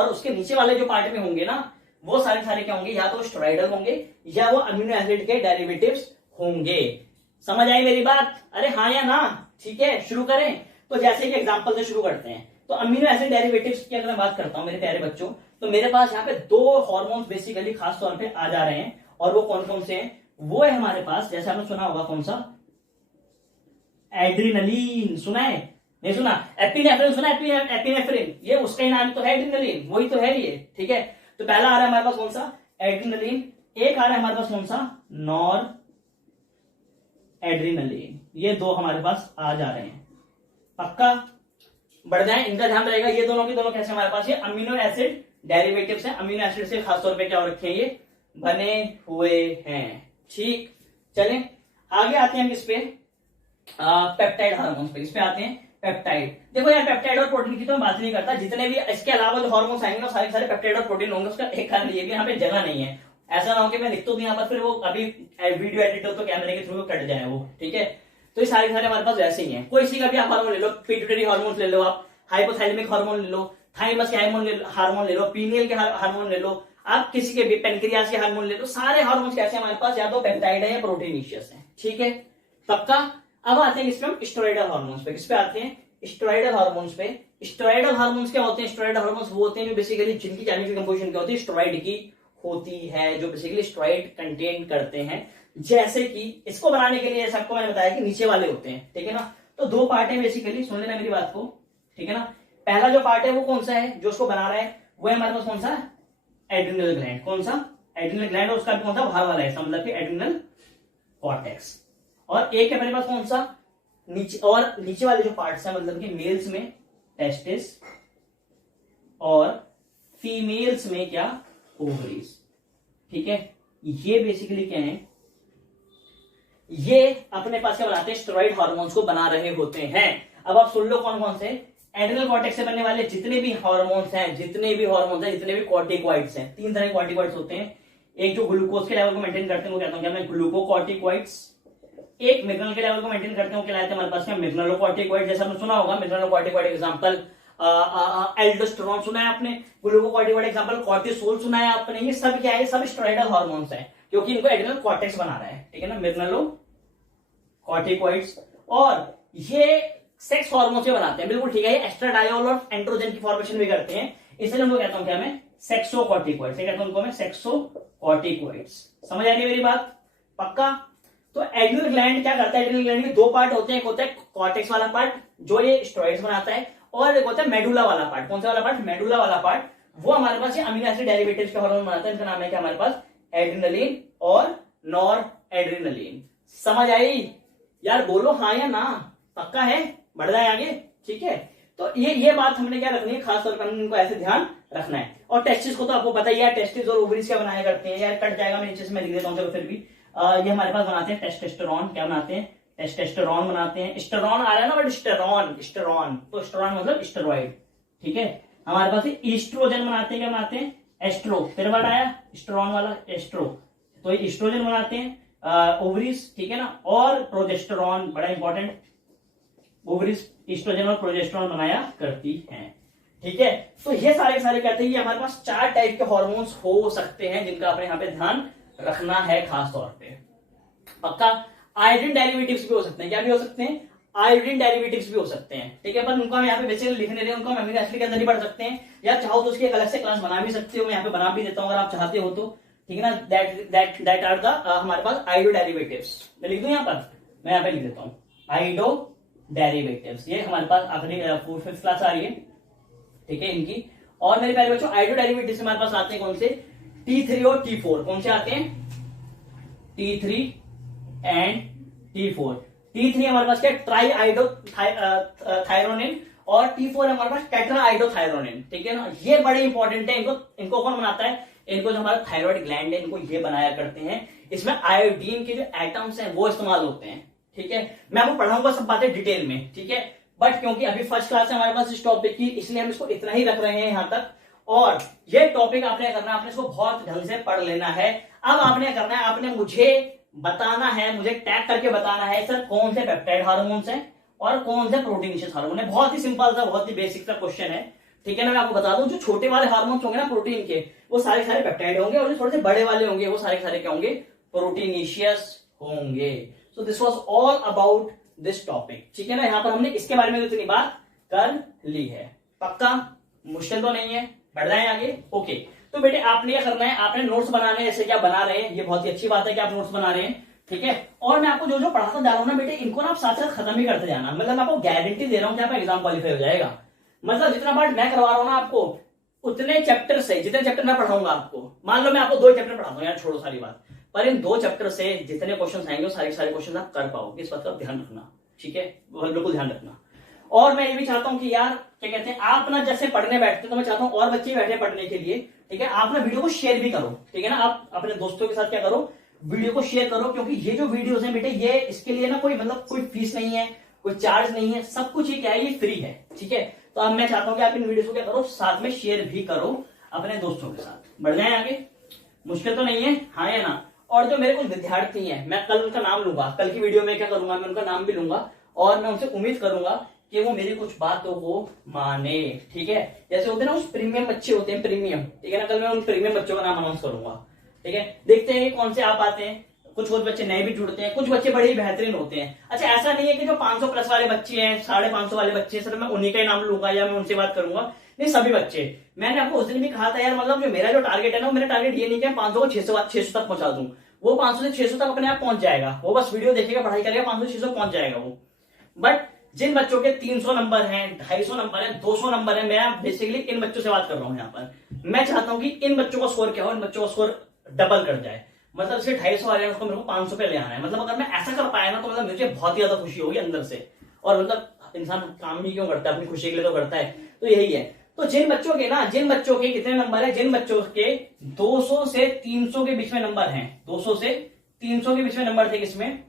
उसके नीचे वाले जो पार्ट में होंगे ना, वो सारे क्या होंगे, या तो स्टेरॉइडल होंगे या वो अमीनो एसिड के डेरिवेटिव्स होंगे। समझ आई मेरी बात? अरे हाँ या ना? ठीक है, शुरू करें। तो जैसे कि एग्जांपल से शुरू करते हैं। तो अमीनो एसिड डेरिवेटिव्स की अगर मैं बात करता हूं मेरे प्यारे बच्चों, तो मेरे पास यहाँ पे दो हार्मोन्स बेसिकली खास तौर पे आ जा रहे हैं, और वो कौन कौन से हैं? वो है हमारे पास, जैसे आपने सुना होगा, कौन सा? एड्रीनलिन। सुना है? नहीं सुना? एपिनेफ्रिन सुना? एपिनेफ्रिन, ये उसका ही नाम तो है, एड्रीनलिन, वही तो है ये। ठीक है, तो पहला आ रहा है हमारे पास कौन सा? एड्रीनलिन। एक आ रहा है हमारे पास कौन सा? Nor adrenaline. ये दो हमारे पास आ जा रहे हैं। पक्का? बढ़ जाए, इनका ध्यान रहेगा। ये दोनों की दोनों कैसे हमारे पास? ये अमीनो एसिड डेरिवेटिव्स हैं। अमीनो एसिड से खासतौर पे क्या हो रखे हैं? ये बने हुए हैं। ठीक, चलें आगे आते हैं हम किस पे? पेप्टाइड हार्मोन्स पे। इस पे आते हैं पेप्टाइड। देखो यार, पेप्टाइड और प्रोटीन की तो मैं बात नहीं करता, जितने भी इसके अलावा जो हार्मोन्स आएंगे सारे सारे पेप्टाइड और प्रोटीन होंगे। उसका एक कारण ये भी यहाँ पे जगह नहीं है, ऐसा ना हो कि मैं लिख तो भी यहाँ पर, फिर वो अभी वीडियो एडिट हो तो कैमरे के थ्रू कट जाए वो। ठीक है, तो ये सारे हमारे पास वैसे ही हैं। कोई सी का भी आप हार्मोन ले लो, पिट्यूटरी हार्मोन ले लो, आप हाइपोथैलेमिक हार्मोन ले लो, थाइमस के हार्मोन ले लो, पीनियल के हार्मोन ले लो, आप किसी के भी पेनक्रियास के हार्मोन ले लो। सारे हार्मोन्स कैसे हमारे पास? या तो पेप्टाइड है या प्रोटीनिशियस है। ठीक है, पक्का? अब आते हैं किसपे? हम स्टेरॉइडल हार्मोन्स पे। किस पे आते हैं? स्टेरॉइडल हार्मोन्स पे। स्टेरॉइडल हार्मोन्स क्या होते हैं? स्टेरॉइडल हार्मोन्स वो होते हैं जो बेसिकली जिनकी केमिकल कंपोजिशन क्या होती है? स्टेरॉइड की होती है, जो बेसिकली स्टेरॉइड कंटेन करते हैं। जैसे कि इसको बनाने के लिए सबको मैंने बताया कि नीचे वाले होते हैं। ठीक है ना, तो दो पार्ट है बेसिकली, सुन लेना मेरी बात को। ठीक है ना, पहला जो पार्ट है वो कौन सा है जो उसको बना रहा है? वो है हमारे पास कौन सा? Adrenal gland. कौन सा? Adrenal gland. और उसका भी कौन सा? बाहर वाला है, मतलब कि एड्रिनल कॉर्टेक्स। और एक है मेरे पास कौन सा? नीचे, और नीचे वाले जो पार्ट्स हैं मतलब कि मेल्स में टेस्टिस और फीमेल्स में क्या? ओवरीज। ठीक है, ये बेसिकली क्या है? ये अपने पास क्या बनाते हैं? स्टेरॉइड हार्मोन्स को बना रहे होते हैं। अब आप सुन लो कौन कौन से? एड्रिनल कॉर्टेक्स से बनने वाले जितने भी हार्मोन्स हैं, जितने भी कॉर्टिकॉइड्स हैं, तीन तरह के कॉर्टिकॉइड्स होते हैं। एक जो ग्लूकोज के लेवल को मेंटेन करते हैं वो कहता हूं क्या मैं? ग्लूकोकॉर्टिकॉइड्स। एक मिनरल के लेवल को मेंटेन करते हैं वो कहलाते हैं हमारे पास क्या? मिनरलोकॉर्टिकॉइड। जैसा आपने सुना होगा मिनरलोकॉर्टिकॉइड एग्जांपल एल्डोस्टेरोन सुना है आपने, ग्लूकोकॉर्टिकॉइड एग्जांपल कॉर्टिसोल सुना है आपने। ये सब क्या है? सब स्टेरॉइडल हार्मोन्स हैं, क्योंकि इनको एड्रिनल कॉर्टेक्स बना रहा है। ठीक है ना, मिनरलोकॉर्टिकॉइड्स। और ये सेक्स हार्मोन से बनाते हैं, बिल्कुल ठीक है। ये एस्ट्राडायोल और एंड्रोजन की फॉर्मेशन भी करते हैं, इसलिए उनको कहता हूं क्या मैं? सेक्सोकॉर्टिकॉइड्स। कहता हूं उनको मैं सेक्सोकॉर्टिकॉइड्स। समझ आ रही है मेरी बात? पक्का? तो एड्रिनल ग्लैंड क्या करता है? एड्रिनल ग्लैंड के दो पार्ट होते हैं, एक होता है कॉर्टेक्स वाला पार्ट जो ये स्टेरॉइड्स बनाता है, और एक होता है मेडुला वाला पार्ट। कौन सा वाला पार्ट? मेडुला वाला पार्ट। वो हमारे पास ये अमीनो एसिड डेरिवेटिव्स के हार्मोन बनाता है, इनका नाम है क्या हमारे पास? एड्रिनलिन और नॉर एड्रिनलिन। समझ आई यार? बोलो हाँ या ना? पक्का है? बढ़ जाए आगे। ठीक है, तो ये बात हमने क्या रखनी है? खास तौर पर इनको ऐसे ध्यान रखना है। और टेस्टिस को तो आपको पता ही है, टेस्टिस और ओवरीज क्या बनाया करते हैं यार? कट जाएगा, मैं नीचे से मैं लिख देता हूं, चलो फिर भी। ये हमारे पास बनाते हैं टेस्टोस्टेरोन। क्या बनाते हैं? टेस्टोस्टेरोन बनाते हैं। स्टेरॉन आ रहा है ना, बट स्टेरॉन तो स्टेरॉन मतलब स्टेरॉइड। ठीक है, हमारे पास ईस्ट्रोजन बनाते हैं। क्या बनाते हैं? एस्ट्रो, फिर वर्ड आया स्टेरॉन वाला, एस्ट्रो। तो ये ईस्ट्रोजन बनाते हैं ओवरीज। ठीक है ना, और प्रोजेस्टेरॉन, बड़ा इंपॉर्टेंट, ओवरीज ईस्ट्रोजन और प्रोजेस्टेरॉन बनाया करती हैं। ठीक है, तो ये सारे कहते हैं ये हमारे पास चार टाइप के हार्मोन्स हो सकते हैं जिनका आपने यहाँ पे ध्यान रखना है खास तौर पे। पक्का? आयोडीन डेरिवेटिव्स भी हो सकते हैं। क्या भी हो सकते हैं? आयोडीन डेरिवेटिव्स भी हो सकते हैं। ठीक है, पर उनको हम यहाँ पे बेसिकली लिखने रहे हैं, उनको हम अमीनो एसिड के अंदर ही पढ़ सकते हैं, या चाहो तो उसकी एक अलग से क्लास बना भी सकते हो। मैं यहाँ पे बना भी देता हूँ अगर आप चाहते हो तो। ठीक है ना, दैट आर द हमारे पास आयोडो डेरिवेटिव्स। मैं लिख दूं यहाँ पर? मैं यहाँ पे लिख देता हूँ आयोडो डेरिवेटिव्स। ये हमारे पास आखिरी 4th क्लास आ रही है। ठीक है इनकी। और मेरे प्यारे बच्चों, आयोडो डेरिवेटिव्स हमारे पास आते हैं कौन से? T3 और T4। कौन से आते हैं? T3 and T4। T3 हमारे पास क्या? ट्राई आइडो थायरोनिन, और T4 हमारे पास टेट्रा आइडो थायरोनिन। ठीक है ना, ये बड़े इंपॉर्टेंट है। इनको कौन बनाता है? इनको जो हमारा थायराइड ग्लैंड है इनको ये बनाया करते हैं। इसमें आयोडीन के जो एटम्स हैं वो इस्तेमाल होते हैं। ठीक है, मैं आपको पढ़ाऊंगा सब बातें डिटेल में। ठीक है, बट क्योंकि अभी फर्स्ट क्लास है हमारे पास इस टॉपिक की, इसलिए हम इसको इतना ही रख रहे हैं यहां तक। और ये टॉपिक आपने करना है, आपने इसको बहुत ढंग से पढ़ लेना है। अब आपने करना है, आपने मुझे बताना है, मुझे टैग करके बताना है सर कौन से पेप्टाइड हार्मोन्स हैं और कौन से प्रोटीनिशियस हार्मोन है। बहुत ही सिंपल सा, बहुत ही बेसिक सा क्वेश्चन है, ठीक है ना। मैं आपको बता दूं, जो छोटे वाले हार्मोन्स होंगे ना प्रोटीन के, वो सारे सारे पेप्टाइड होंगे, और जो थोड़े से बड़े वाले होंगे वो सारे सारे क्या होंगे, प्रोटीनिशियस होंगे। So this was all about this topic, ठीक है ना। यहां पर हमने इसके बारे में इतनी बात कर ली है। पक्का, मुश्किल तो नहीं है। बढ़ जाए आगे। ओके, तो बेटे आपने क्या करना है, आपने नोट्स बनाने हैं, जैसे क्या बना रहे हैं, ये बहुत ही अच्छी बात है कि आप नोट्स बना रहे हैं, ठीक है। और मैं आपको जो जो पढ़ाता जा रहा हूं ना बेटे, इनको ना आप साथ साथ खत्म ही करते जाना। मतलब मैं आपको गारंटी दे रहा हूं कि आपका एग्जाम क्वालिफाई हो जाएगा। मतलब जितना पार्ट मैं करवा रहा हूं ना आपको, उतने चैप्टर से, जितने चैप्टर मैं पढ़ाऊंगा आपको, मान लो मैं आपको 2 चैप्टर पढ़ाता हूं यार, छोड़ो सारी बात, पर इन 2 चैप्टर से जितने क्वेश्चन आएंगे वो सारे सारे क्वेश्चन आप कर पाओगे। इस बात का ध्यान रखना, ठीक है, बिल्कुल ध्यान रखना। और मैं ये भी चाहता हूं कि यार क्या कहते हैं, आप ना जैसे पढ़ने बैठते तो मैं चाहता हूं और बच्चे बैठे पढ़ने के लिए, ठीक है। आप ना वीडियो को शेयर भी करो, ठीक है ना। आप अपने दोस्तों के साथ क्या करो, वीडियो को शेयर करो, क्योंकि ये जो वीडियोस हैं बेटे, ये इसके लिए ना कोई मतलब कोई फीस नहीं है, कोई चार्ज नहीं है, सब कुछ ये क्या है, ये फ्री है, ठीक है। तो अब मैं चाहता हूं कि आप इन वीडियो को क्या करो, साथ में शेयर भी करो अपने दोस्तों के साथ। बढ़ जाए आगे, मुश्किल तो नहीं है, हाँ या ना। और जो मेरे कुछ विद्यार्थी हैं, मैं कल उनका नाम लूंगा, कल की वीडियो में क्या करूंगा, मैं उनका नाम भी लूंगा, और मैं उनसे उम्मीद करूंगा कि वो मेरी कुछ बातों को माने, ठीक है। जैसे होते हैं ना उस प्रीमियम बच्चे होते हैं, प्रीमियम, ठीक है ना। कल मैं उन प्रीमियम बच्चों का नाम अनाउंस करूंगा, ठीक है। देखते हैं कि कौन से आप आते हैं। कुछ बच्चे नए भी जुड़ते हैं, कुछ बच्चे बड़े ही बेहतरीन होते हैं। अच्छा, ऐसा नहीं है कि जो 500 प्लस वाले बच्चे हैं, 550 वाले बच्चे हैं, सिर्फ मैं उन्हीं का ही नाम लूंगा या मैं उनसे बात करूंगा, नहीं, सभी बच्चे। मैंने आपको उस दिन भी कहा था यार, मतलब जो मेरा जो टारगेट है ना, मेरा टारगेट ये नहीं कि 500 को 600 तक पहुंचा दूं। वो 500 से 600 तक अपने आप पहुंच जाएगा, वो बस वीडियो देखेगा, पढ़ाई करेगा, 500 से 600 पहुंच जाएगा वो। बट जिन बच्चों के 300 नंबर हैं, 250 नंबर है, 200 नंबर है, मैं बेसिकली इन बच्चों से बात कर रहा हूं यहाँ पर। मैं चाहता हूं कि इन बच्चों का स्कोर क्या हो, इन बच्चों का स्कोर डबल कर जाए। मतलब सिर्फ 250 आ रहे हैं, उसको मेरे को 500 पे ले आना है। मतलब अगर मैं ऐसा कर पाया ना, तो मतलब मुझे बहुत ही ज्यादा खुशी होगी अंदर से। और मतलब इंसान काम ही क्यों करता है, अपनी खुशी के लिए तो करता है। तो यही है। तो जिन बच्चों के कितने नंबर है, जिन बच्चों के 200 से 300 के बीच में नंबर हैं, 200 से 300 के बीच में नंबर थे किसमें,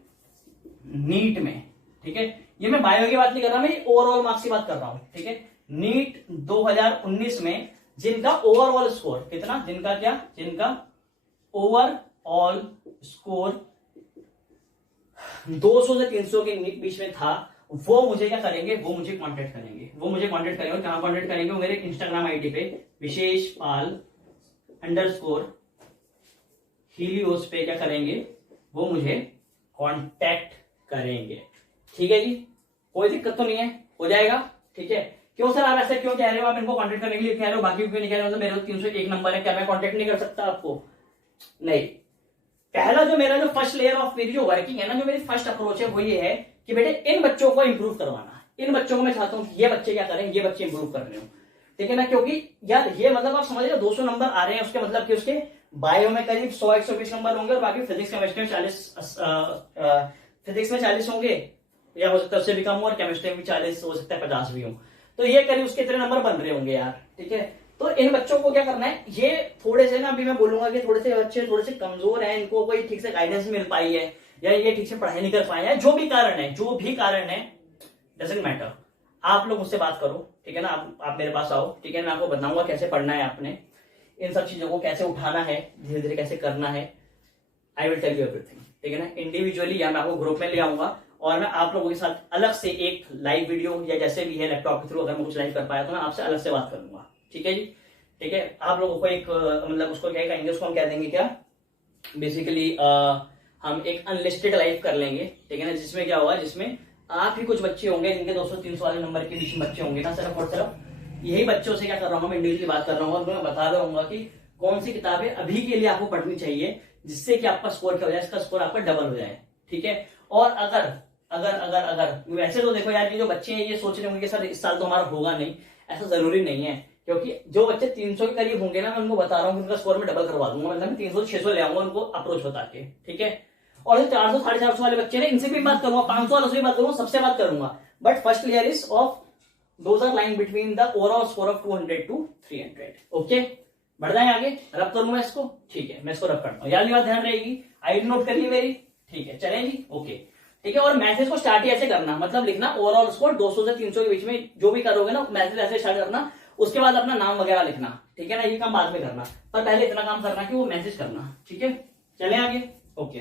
नीट में, ठीक है। ये मैं बायो की बात नहीं कर रहा, मैं ओवरऑल मार्क्स की बात कर रहा हूं, ठीक है। नीट 2019 में जिनका ओवरऑल स्कोर कितना, जिनका ओवरऑल स्कोर 200 से 300 के बीच में था, वो मुझे क्या करेंगे, वो मुझे कांटेक्ट करेंगे। और कहां कांटेक्ट करेंगे, वो मेरे इंस्टाग्राम आईडी पे विशेष पाल _ हीलियोस पे क्या करेंगे, वो मुझे कांटेक्ट करेंगे, ठीक है जी। कोई दिक्कत तो नहीं है, हो जाएगा, ठीक है। क्यों सर आप ऐसे क्यों कह रहे हो, आप इनको कांटेक्ट करने के लिए कह रहे हो, बाकी क्यों नहीं कह रहे हो। मतलब मेरे को 301 नंबर है, क्या मैं कांटेक्ट नहीं कर सकता आपको, नहीं। पहला जो मेरा जो फर्स्ट लेयर ऑफ मेरी जो वर्किंग है ना, जो मेरी फर्स्ट अप्रोच है, वो ये है कि बेटे इन बच्चों को इंप्रूव करवाना। इन बच्चों को मैं चाहता हूं कि ये बच्चे क्या करें, ये बच्चे इंप्रूव कर रहे हो, ठीक है ना। क्योंकि यार ये मतलब आप समझ रहे हो, 200 नंबर आ रहे हैं, उसके मतलब कि उसके बायो में करीब 100-120 नंबर होंगे, और बाकी फिजिक्स केमिस्ट्री में 40 होंगे, या हो सकता है उससे भी कम हो, और केमिस्ट्री में भी 40, हो सकता है 50 भी हो। तो ये करीब उसके इतने नंबर बन रहे होंगे यार, ठीक है। तो इन बच्चों को क्या करना है, ये थोड़े से ना, अभी मैं बोलूंगा कि थोड़े से बच्चे थोड़े से कमजोर हैं, इनको कोई ठीक से गाइडेंस मिल पाई है, या ये ठीक से पढ़ाई नहीं कर पाए हैं, जो भी कारण है, डजंट मैटर। आप लोग मुझसे बात करो, ठीक है ना। आप मेरे पास आओ, ठीक है। मैं आपको बताऊंगा कैसे पढ़ना है आपने, इन सब चीजों को कैसे उठाना है, धीरे धीरे कैसे करना है। I will tell you everything, ठीक है ना। इंडिविजुअली या मैं आपको ग्रुप में ले आऊंगा, और मैं आप लोगों के साथ अलग से एक लाइव वीडियो, या जैसे भी है लैपटॉप के थ्रू, अगर मैं कुछ लाइव कर पाया तो मैं आपसे अलग से बात करूंगा, ठीक है जी, ठीक है। आप लोगों को एक मतलब उसको क्या कहेंगे, उसको हम कह देंगे क्या, बेसिकली हम एक अनलिस्टेड लाइव कर लेंगे, ठीक है ना। जिसमें क्या होगा, जिसमें आप ही कुछ बच्चे होंगे जिनके 200-300 वाले नंबर के बीच में बच्चे होंगे ना, सिर्फ और सिर्फ यही बच्चों से क्या कर रहा हूँ, मैं इंडिविजुअली बात कर रहा हूँ, और मैं बता रहा हूँ कि कौन सी किताबें अभी के लिए आपको पढ़नी चाहिए, जिससे कि आपका स्कोर क्या हो जाए, इसका स्कोर आपका डबल हो जाए, ठीक है। और अगर वैसे तो देखो यार, ये जो बच्चे हैं ये सोच रहे होंगे कि सर इस साल तो हमारा होगा नहीं, ऐसा जरूरी नहीं है। क्योंकि जो बच्चे 300 के करीब होंगे ना, मैं उनको बता रहा हूँ कि उनका स्कोर में डबल करवा दूंगा, मतलब 300-600 ले आऊंगा उनको अप्रोच बता के, ठीक है। और जो 400-450 वाले बच्चे हैं, इनसे भी बात करूंगा, 500 वालों से भी बात करूंगा, सबसे बात करूंगा। But first layer is of those are line between the overall score of 200 to 300, okay. बढ़ जाए आगे, रब करूं मैं इसको, ठीक है। मैं इसको रब करता हूँ, यार बात ध्यान रहेगी, आईडी नोट कर ली मेरी, ठीक है, चलें जी, ओके, ठीक है। और मैसेज को स्टार्ट ही ऐसे करना, मतलब लिखना ओवरऑल स्कोर 200 से 300 के बीच में, जो भी करोगे ना मैसेज ऐसे स्टार्ट करना, उसके बाद अपना नाम वगैरह लिखना, ठीक है ना। ये काम बाद में करना, पर पहले इतना काम करना कि वो मैसेज करना, ठीक है। चले आगे, ओके।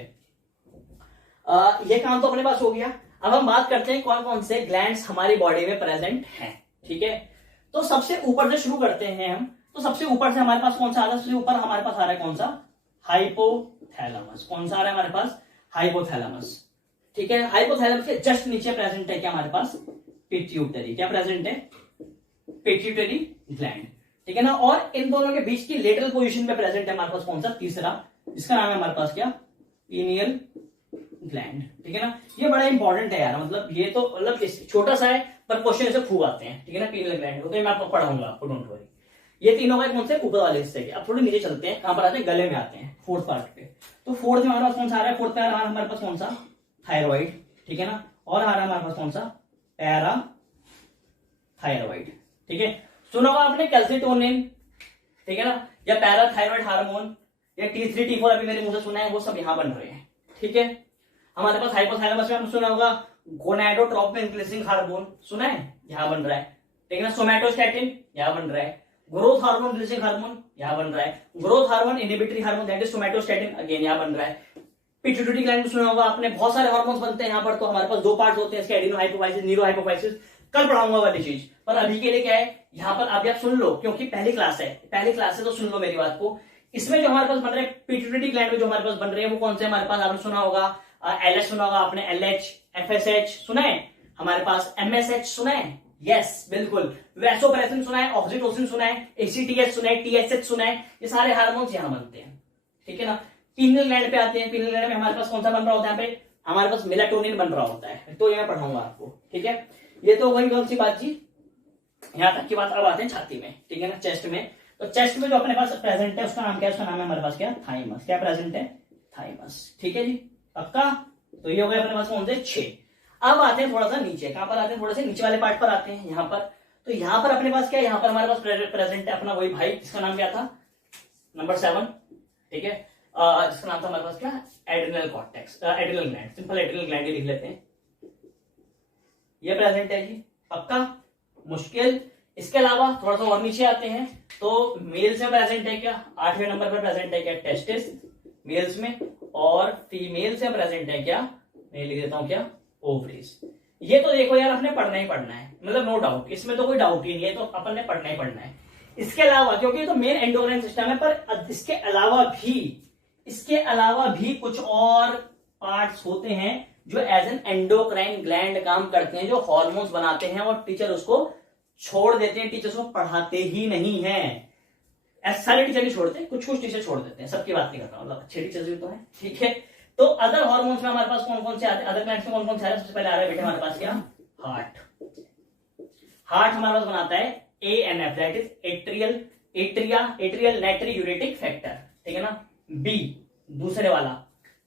ये काम तो अपने पास हो गया। अब हम बात करते हैं कौन कौन से ग्लैंड्स हमारी बॉडी में प्रेजेंट हैं। ठीक है, तो सबसे ऊपर से शुरू करते हैं हम। तो सबसे ऊपर से हमारे पास कौन सा आ रहा है? सबसे ऊपर हमारे पास आ रहा है कौन सा? हाइपोथैलेमस। कौन सा आ रहा है हमारे पास? हाइपोथैलेमस। ठीक है, हाइपोथैलेमस के जस्ट नीचे प्रेजेंट है क्या हमारे पास? पिट्यूटरी। क्या प्रेजेंट है? Pituitary gland. ठीक है ना, और इन दोनों के बीच की लेटरल पोजीशन पे प्रेजेंट है हमारे पास कौन सा? तीसरा, जिसका नाम है हमारे पास क्या? Pineal gland. ठीक है ना, ये बड़ा इंपॉर्टेंट है यार, मतलब ये तो मतलब छोटा सा है पर क्वेश्चन से खूब आते हैं। ठीक है ना, पीनियल ग्लैंड, तो मैं आपको पढ़ाऊंगा, आपको डोंट वरी। ये तीनों का कौन से? ऊपर वाले हिस्से के। अब थोड़े नीचे चलते हैं, कहां पर आते हैं? गले में आते हैं, फोर्थ पार्ट पे। तो फोर्थ में हमारे पास कौन सा आ रहा है? फोर्थ पे आ रहा है हमारे पास कौन सा? थायराइड। ठीक है ना, और आ रहा है हमारे पास कौन सा? Para thyroid. ठीक है, सुना होगा आपने कैल्सिटोनिन, ठीक है ना, या पैराथायरॉइड हार्मोन, या T3 T4 अभी मेरे मुंह से सुना है, वो सब यहां बन रहे हैं। ठीक है, हमारे पास हाइपोथैलेमस में सुना होगा गोनाडोट्रोपिन इंक्रीजिंग हार्मोन, सुना है, यहां बन रहा है। ठीक है ना, सोमैटोस्टैटिन यहां बन रहा है, ग्रोथ हार्मोन रिलीजिंग हार्मोन यहां बन रहा है, growth hormone inhibitory hormone that is somatostatin again यहां बन रहा है। पिट्यूटरी ग्लैंड में सुना होगा आपने, बहुत सारे हार्मोन्स बनते हैं यहां पर। तो हमारे पास दो पार्ट्स होते हैं इसके, एडिनो हाइपोफाइसिस, नीरो हाइपोफाइसिस, कल पढ़ाऊंगा वाली चीज। पर अभी के लिए क्या है, यहां पर अभी आप सुन लो, क्योंकि पहली क्लास है तो सुन लो मेरी बात को। इसमें जो हमारे पास बन रहे हैं पिट्यूटरी ग्लैंड में जो हमारे पास बन रहे हैं वो कौन से हमारे पास? आपने सुना होगा LH, सुना होगा आपने LH, FSH सुना है, हमारे पास MSH सुना है, यस बिल्कुल, वैसोप्रेसिन सुना है, ऑक्सीटोसिन सुना है, ACTH सुना है, TSH सुना है, ये सारे हार्मोन्स यहां बनते हैं। ठीक है ना, पीनियल ग्लैंड पे आते हैं। पीनियल ग्लैंड में हमारे पास कौन सा बन रहा होता है? यहाँ पे हमारे पास मेलाटोनिन बन रहा होता है, तो ये मैं पढ़ाऊंगा आपको। ठीक है, ये तो वही कौन सी बात जी, यहां तक की बात। अब आते हैं छाती में, ठीक है ना, चेस्ट में। तो चेस्ट में जो अपने पास प्रेजेंट है उसका नाम क्या है? उसका नाम है हमारे पास क्या? थाइमस। क्या प्रेजेंट है? थाइमस। ठीक है जी, पक्का। तो ये हो गया अपने पास कौन से? 6। अब आते हैं थोड़ा सा नीचे, कहां पर आते हैं? थोड़े से नीचे वाले पार्ट पर आते हैं, यहां पर। तो यहां पर अपने पास क्या है? यहां पर हमारे पास प्रेजेंट है अपना वही भाई, जिसका नाम क्या था? नंबर 7। ठीक है, जिसका नाम था हमारे पास क्या? Adrenal cortex, adrenal gland, simple adrenal gland ही लिख लेते हैं। ये प्रेजेंट है जी, पक्का? मुश्किल। इसके अलावा थोड़ा सा और नीचे आते हैं, तो मेल्स में प्रेजेंट है क्या? 8वें नंबर पर प्रेजेंट है क्या? टेस्टिस मेल्स में। और फीमेल्स में प्रेजेंट है क्या? मैं लिख देता हूं क्या? ओवरीज। ये तो देखो यार, अपने पढ़ना ही पढ़ना है, मतलब नो डाउट, इसमें तो कोई डाउट ही नहीं है, तो अपन ने पढ़ना ही पढ़ना है। इसके अलावा, क्योंकि ये तो मेन एंडोक्राइन सिस्टम है, पर इसके अलावा भी कुछ और पार्ट्स होते हैं जो एज एन एंडोक्राइन ग्लैंड काम करते हैं, जो हार्मोन्स बनाते हैं, और टीचर उसको छोड़ देते हैं, टीचर्स को पढ़ाते ही नहीं है। ऐसे सारे टीचर नहीं छोड़ते, कुछ टीचर छोड़ देते हैं, सबकी बात नहीं कर रहा हूं, मतलब अच्छे टीचर्स भी तो हैं। ठीक है, तो अदर हार्मोन्स में हमारे पास कौन कौन से आते हैं? अदर ग्लैंड्स में कौन कौन से आ रहे हैं? सबसे पहले आ रहा है बेटे हमारे पास क्या? हार्ट हमारे पास बनाता है ANF, that is atrial natriuretic factor. ठीक है ना। B दूसरे वाला,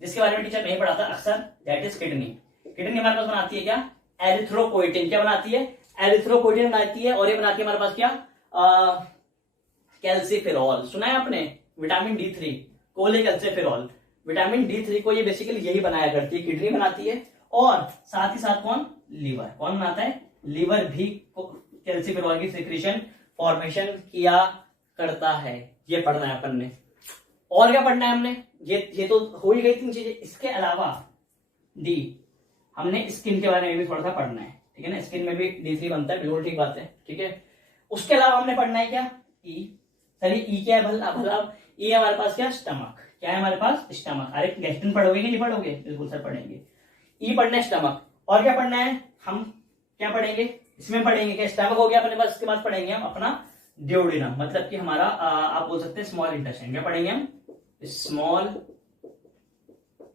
जिसके बारे में टीचर नहीं पढ़ाता अक्सर, दैट इज किडनी हमारे पास बनाती है क्या? एरिथ्रोपोइटिन। क्या बनाती है? एरिथ्रोपोइटिन बनाती है। और ये बनाती है हमारे पास क्या? कैल्सिफेरॉल। सुना है आपने? Vitamin D3, cholecalciferol, vitamin D3 को ये बेसिकली यही बनाया करती है, किडनी बनाती है। और साथ ही साथ कौन? लीवर। कौन बनाता है? लीवर भी कैल्सिफेरॉल की सिक्रीशन फॉर्मेशन किया करता है। ये पढ़ना है अपन ने। और क्या पढ़ना है हमने? ये तो हो ही गई 3 चीजें। इसके अलावा डी, हमने स्किन के बारे में भी थोड़ा सा पढ़ना है। ठीक है ना, स्किन में भी D3 बनता है, बिल्कुल ठीक बात है। ठीक है, उसके अलावा हमने पढ़ना है क्या? ई। चलिए ई क्या है भला? ई हमारे पास क्या? स्टमक। क्या है हमारे पास? स्टमक। अरे गैस्ट्रिन पढ़ोगे कि नहीं पढ़ोगे? बिल्कुल सर पढ़ेंगे। ई पढ़ना है स्टमक। और क्या पढ़ना है? हम क्या पढ़ेंगे इसमें? पढ़ेंगे क्या? स्टमक हो गया अपने पास। इसके बाद पढ़ेंगे हम अपना ड्यूडेनम, मतलब कि हमारा आप बोल सकते हैं स्मॉल इंटेस्टाइन। क्या पढ़ेंगे हम? Small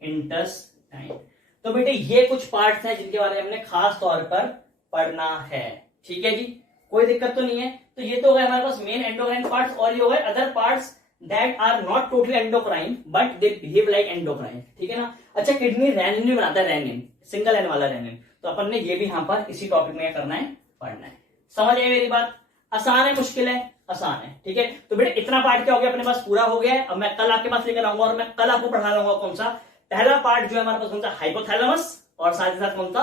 intestine. तो बेटे ये कुछ पार्ट्स हैं जिनके बारे में हमने खास तौर पर पढ़ना है। ठीक है जी, कोई दिक्कत तो नहीं है। तो ये तो हो गए हमारे पास मेन एंडोक्राइन पार्ट्स, और ये हो गए other parts that are not totally endocrine but they behave like endocrine. ठीक है ना। अच्छा, किडनी रेनिन भी बनाता है, रेनिन, सिंगल एन वाला रेनिन। तो अपन ने ये भी यहां पर इसी टॉपिक में करना है, पढ़ना है। समझ आए मेरी बात? आसान है, मुश्किल है? आसान है। ठीक है, तो बेटे इतना पार्ट क्या हो गया अपने पास? पूरा हो गया है। अब मैं कल आपके पास लेकर आऊंगा और मैं कल आपको पढ़ा लूंगा कौन सा पहला पार्ट जो है हमारे पास, कौन सा? हाइपोथैलेमस, और साथ ही साथ कौन सा?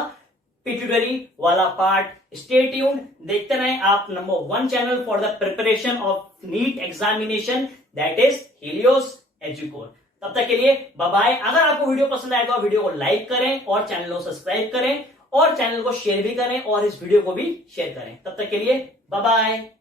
पिट्यूटरी वाला पार्ट। स्टे ट्यून्ड, देखते रहें आप number 1 channel for the preparation of NEET examination, that is Helios Educore. तब तक के लिए बाय बाय। अगर आपको वीडियो पसंद आए तो वीडियो को लाइक करें और चैनल को सब्सक्राइब करें, और चैनल को शेयर भी करें और इस वीडियो को भी शेयर करें। तब तक के लिए बाय बाय।